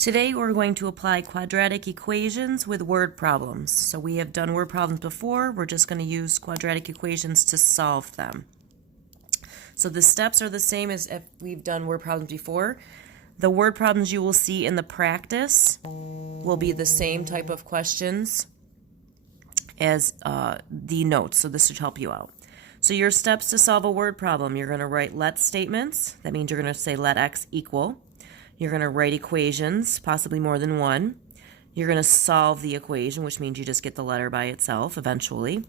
Today we're going to apply quadratic equations with word problems. So we have done word problems before. We're just going to use quadratic equations to solve them. So the steps are the same as if we've done word problems before. The word problems you will see in the practice will be the same type of questions as the notes. So this should help you out. So your steps to solve a word problem, you're going to write let statements. That means you're going to say let x equal. You're going to write equations, possibly more than one. You're going to solve the equation, which means you just get the letter by itself eventually.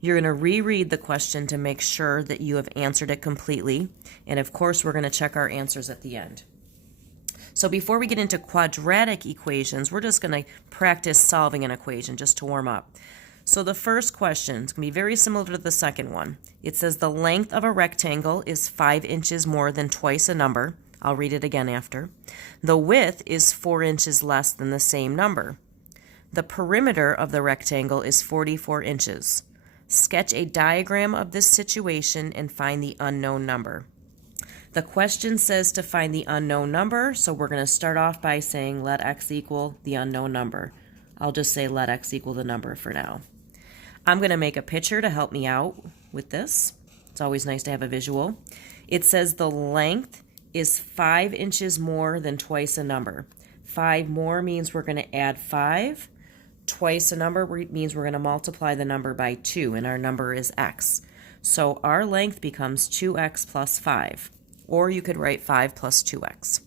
You're going to reread the question to make sure that you have answered it completely. And of course, we're going to check our answers at the end. So before we get into quadratic equations, we're just going to practice solving an equation just to warm up. So the first question is going to be very similar to the second one. It says the length of a rectangle is 5 inches more than twice a number. I'll read it again after. The width is 4 inches less than the same number. The perimeter of the rectangle is 44 inches. Sketch a diagram of this situation and find the unknown number. The question says to find the unknown number, so we're going to start off by saying let x equal the unknown number. I'll just say let x equal the number for now. I'm going to make a picture to help me out with this. It's always nice to have a visual. It says the length is 5 inches more than twice a number. 5 more means we're going to add 5. Twice a number means we're going to multiply the number by 2, and our number is x. So our length becomes 2x plus 5, or you could write 5 plus 2x.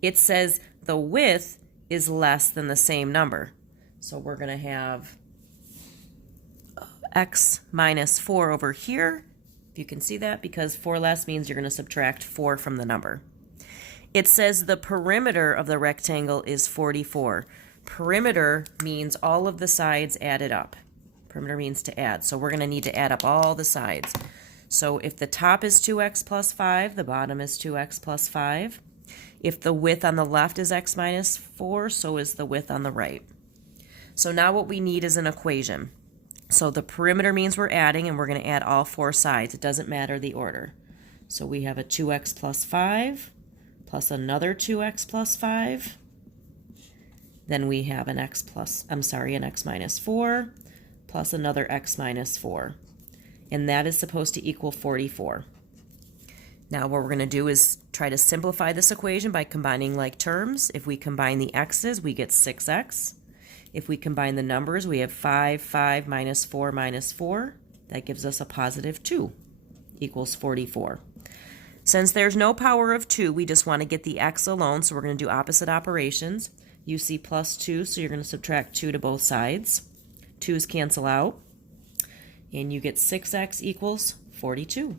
It says the width is less than the same number. So we're going to have x minus 4 over here. You can see that because 4 less means you're going to subtract 4 from the number. It says the perimeter of the rectangle is 44. Perimeter means all of the sides added up. Perimeter means to add. So we're going to need to add up all the sides. So if the top is 2x plus 5, the bottom is 2x plus 5. If the width on the left is x minus 4, so is the width on the right. So now what we need is an equation. So the perimeter means we're adding, and we're going to add all 4 sides. It doesn't matter the order. So we have a 2x plus 5 plus another 2x plus 5. Then we have an x minus 4 plus another x minus 4. And that is supposed to equal 44. Now what we're going to do is try to simplify this equation by combining like terms. If we combine the x's, we get 6x. If we combine the numbers, we have 5 minus 4 minus 4. That gives us a positive 2 equals 44. Since there's no power of 2, we just want to get the x alone, so we're going to do opposite operations. You see plus 2, so you're going to subtract 2 to both sides. 2's cancel out, and you get 6x equals 42.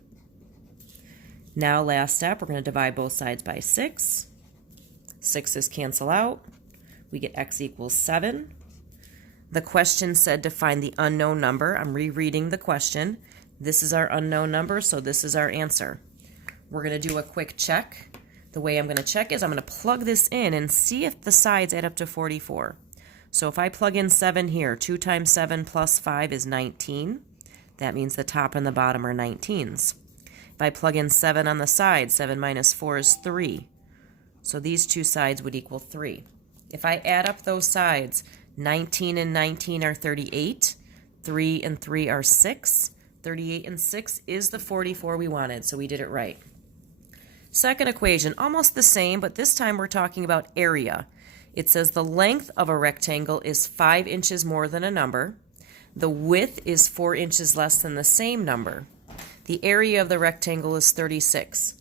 Now last step, we're going to divide both sides by 6. 6's cancel out. We get x equals 7. The question said to find the unknown number. I'm rereading the question. This is our unknown number, so this is our answer. We're going to do a quick check. The way I'm going to check is I'm going to plug this in and see if the sides add up to 44. So if I plug in 7 here, 2 times 7 plus 5 is 19. That means the top and the bottom are 19s. If I plug in 7 on the side, 7 minus 4 is 3. So these two sides would equal 3. If I add up those sides, 19 and 19 are 38. 3 and 3 are 6. 38 and 6 is the 44 we wanted, so we did it right. Second equation, almost the same, but this time we're talking about area. It says the length of a rectangle is 5 inches more than a number. The width is 4 inches less than the same number. The area of the rectangle is 36.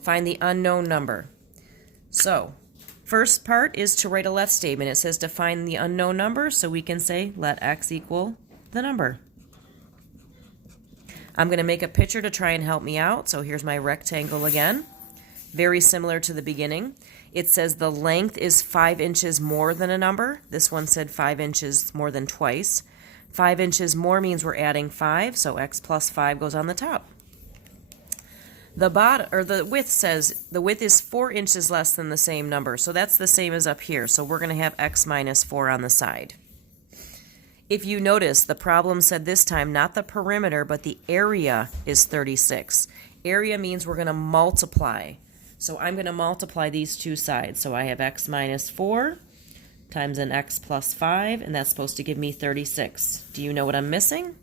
Find the unknown number. So, first part is to write a let statement. It says to find the unknown number, so we can say let x equal the number. I'm going to make a picture to try and help me out. So here's my rectangle again. Very similar to the beginning. It says the length is 5 inches more than a number. This one said 5 inches more than twice. 5 inches more means we're adding 5, so x plus 5 goes on the top. The width says the width is 4 inches less than the same number, so that's the same as up here. So we're going to have x minus 4 on the side. If you notice, the problem said this time not the perimeter, but the area is 36. Area means we're going to multiply. So I'm going to multiply these two sides. So I have x minus 4 times an x plus 5, and that's supposed to give me 36. Do you know what I'm missing?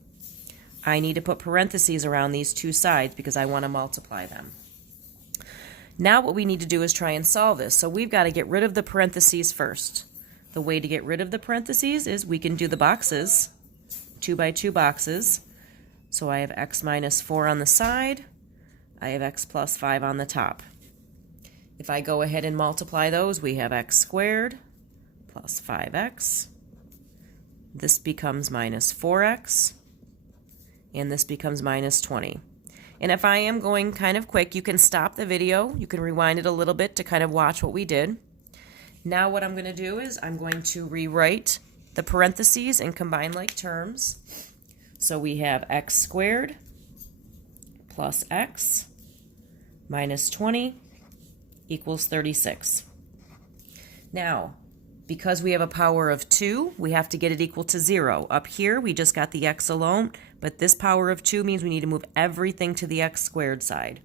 I need to put parentheses around these two sides because I want to multiply them. Now what we need to do is try and solve this. So we've got to get rid of the parentheses first. The way to get rid of the parentheses is we can do the boxes, 2 by 2 boxes. So I have x minus 4 on the side. I have x plus 5 on the top. If I go ahead and multiply those, we have x squared plus 5x. This becomes minus 4x. And this becomes minus 20. And if I am going kind of quick, you can stop the video. You can rewind it a little bit to kind of watch what we did. Now what I'm going to do is I'm going to rewrite the parentheses and combine like terms. So we have x squared plus x minus 20 equals 36. Now, because we have a power of 2, we have to get it equal to 0. Up here, we just got the x alone, but this power of 2 means we need to move everything to the x squared side.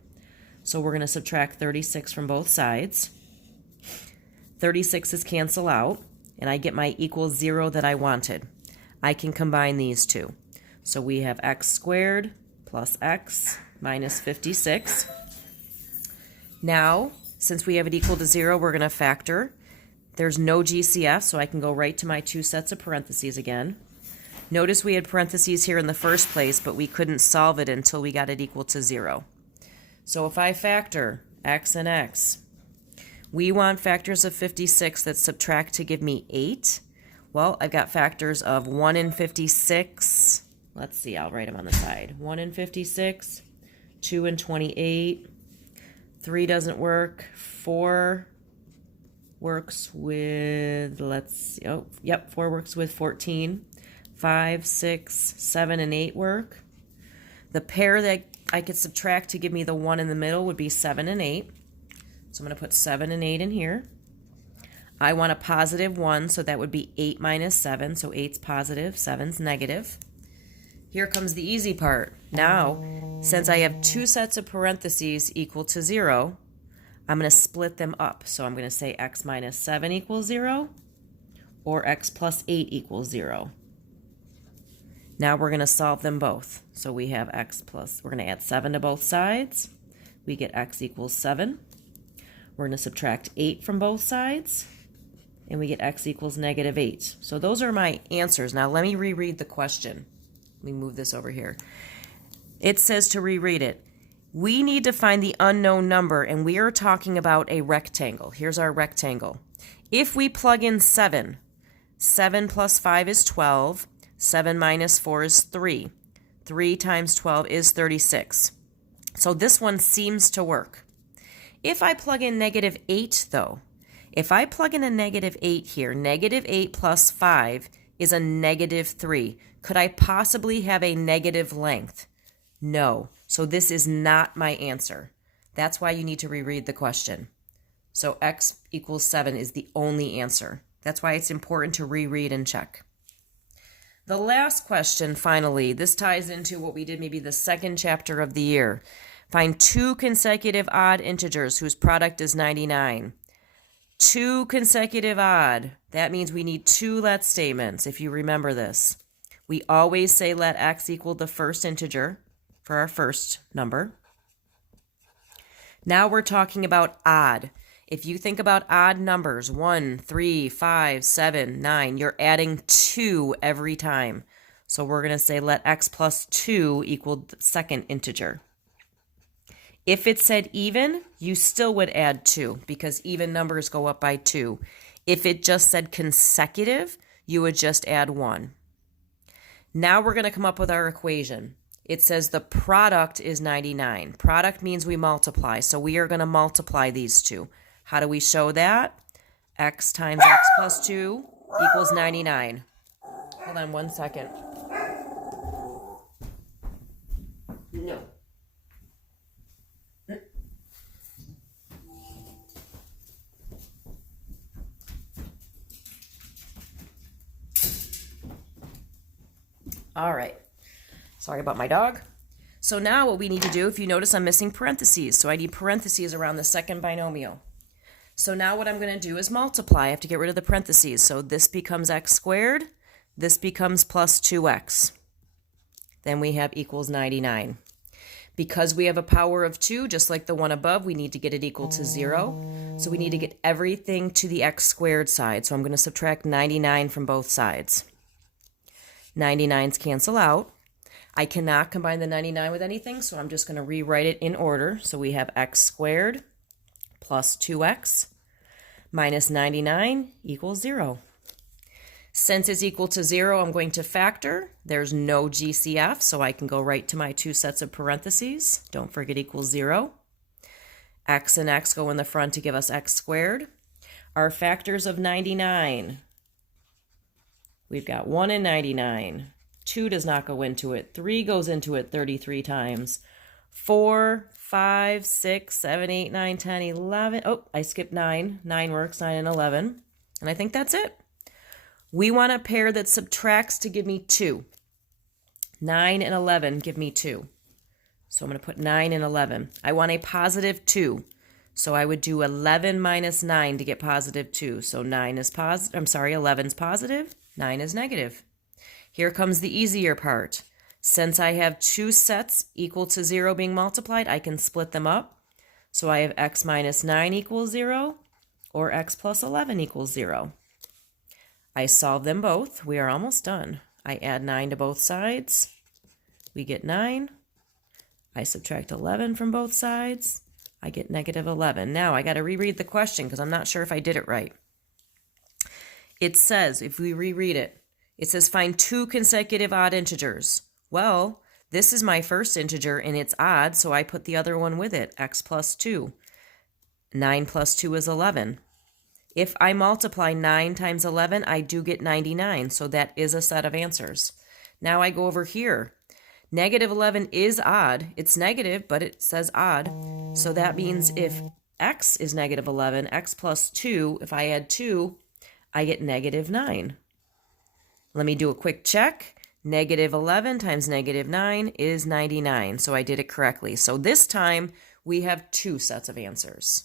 So we're going to subtract 36 from both sides. 36's cancel out, and I get my equals 0 that I wanted. I can combine these two. So we have x squared plus x minus 56. Now, since we have it equal to 0, we're going to factor. There's no GCF, so I can go right to my two sets of parentheses again. Notice we had parentheses here in the first place, but we couldn't solve it until we got it equal to 0. So if I factor x and x, we want factors of 56 that subtract to give me 8. Well, I've got factors of 1 and 56. Let's see, I'll write them on the side. 1 and 56, 2 and 28, 3 doesn't work, 4 works with, let's see, 4 works with 14. 5, 6, 7, and 8 work. The pair that I could subtract to give me the 1 in the middle would be 7 and 8. So I'm going to put 7 and 8 in here. I want a positive 1, so that would be 8 minus 7. So 8's positive, 7's negative. Here comes the easy part. Now, since I have two sets of parentheses equal to 0, I'm going to split them up. So I'm going to say x minus 7 equals 0 or x plus 8 equals 0. Now we're going to solve them both. So we have x plus, we're going to add 7 to both sides. We get x equals 7. We're going to subtract 8 from both sides. And we get x equals negative 8. So those are my answers. Now let me reread the question. Let me move this over here. It says to reread it. We need to find the unknown number, and we are talking about a rectangle. Here's our rectangle. If we plug in 7, 7 plus 5 is 12. 7 minus 4 is 3. 3 times 12 is 36. So this one seems to work. If I plug in negative 8, though, if I plug in a negative 8 here, negative 8 plus 5 is a negative 3. Could I possibly have a negative length? No. So this is not my answer. That's why you need to reread the question. So x equals 7 is the only answer. That's why it's important to reread and check. The last question, finally, this ties into what we did maybe the second chapter of the year. Find two consecutive odd integers whose product is 99. Two consecutive odd. That means we need two let statements, if you remember this. We always say let x equal the first integer for our first number. Now we're talking about odd. If you think about odd numbers, 1, 3, 5, 7, 9, you're adding 2 every time. So we're going to say let x plus 2 equal the second integer. If it said even, you still would add 2 because even numbers go up by 2. If it just said consecutive, you would just add 1. Now we're going to come up with our equation. It says the product is 99. Product means we multiply, so we are going to multiply these two. How do we show that? X times x plus 2 equals 99. Hold on one second. No. All right. Sorry about my dog. So now what we need to do, if you notice I'm missing parentheses, so I need parentheses around the second binomial. So now what I'm going to do is multiply. I have to get rid of the parentheses. So this becomes x squared. This becomes plus 2x. Then we have equals 99. Because we have a power of 2, just like the one above, we need to get it equal to 0. So we need to get everything to the x squared side. So I'm going to subtract 99 from both sides. 99s cancel out. I cannot combine the 99 with anything, so I'm just going to rewrite it in order. So we have x squared plus 2x minus 99 equals 0. Since it's equal to 0, I'm going to factor. There's no GCF, so I can go right to my two sets of parentheses. Don't forget equals 0. X and x go in the front to give us x squared. Our factors of 99. We've got 1 and 99. 2 does not go into it. 3 goes into it 33 times. 4, 5, 6, 7, 8, 9, 10, 11. Oh, I skipped 9. 9 works, 9 and 11. And I think that's it. We want a pair that subtracts to give me 2. 9 and 11 give me 2. So I'm going to put 9 and 11. I want a positive 2. So I would do 11 minus 9 to get positive 2. So 9 is positive. I'm sorry, 11 is positive. 9 is negative. Here comes the easier part. Since I have two sets equal to 0 being multiplied, I can split them up. So I have x minus 9 equals 0 or x plus 11 equals 0. I solve them both. We are almost done. I add 9 to both sides. We get 9. I subtract 11 from both sides. I get negative 11. Now I got to reread the question because I'm not sure if I did it right. It says, if we reread it, it says find two consecutive odd integers. Well, this is my first integer and it's odd, so I put the other one with it, x plus 2. 9 plus 2 is 11. If I multiply 9 times 11, I do get 99, so that is a set of answers. Now I go over here. Negative 11 is odd. It's negative, but it says odd. So that means if x is negative 11, x plus 2, if I add 2, I get negative 9. Let me do a quick check. Negative 11 times negative 9 is 99. So I did it correctly. So this time we have two sets of answers.